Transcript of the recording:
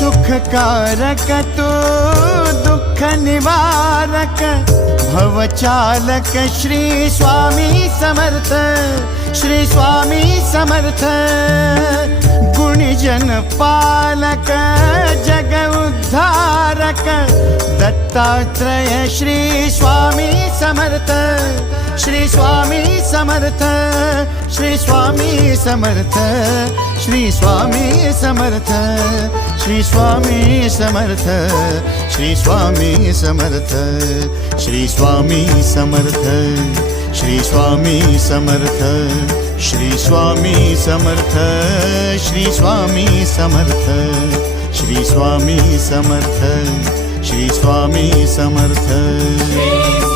सुखकारक तू दुःख निवारक भवचालक श्री स्वामी समर्थ, श्री स्वामी समर्थ। गुणीजन पालक जग उद्धारक दत्तात्रेय श्री स्वामी समर्थ, श्री स्वामी समर्थ, श्री स्वामी समर्थ, श्री स्वामी समर्थ, श्री स्वामी समर्थ, श्री स्वामी समर्थ, श्री स्वामी समर्थ, श्री स्वामी समर्थ, श्री स्वामी समर्थ, श्री स्वामी समर्थ, श्री स्वामी समर्थ, श्री स्वामी समर्थ।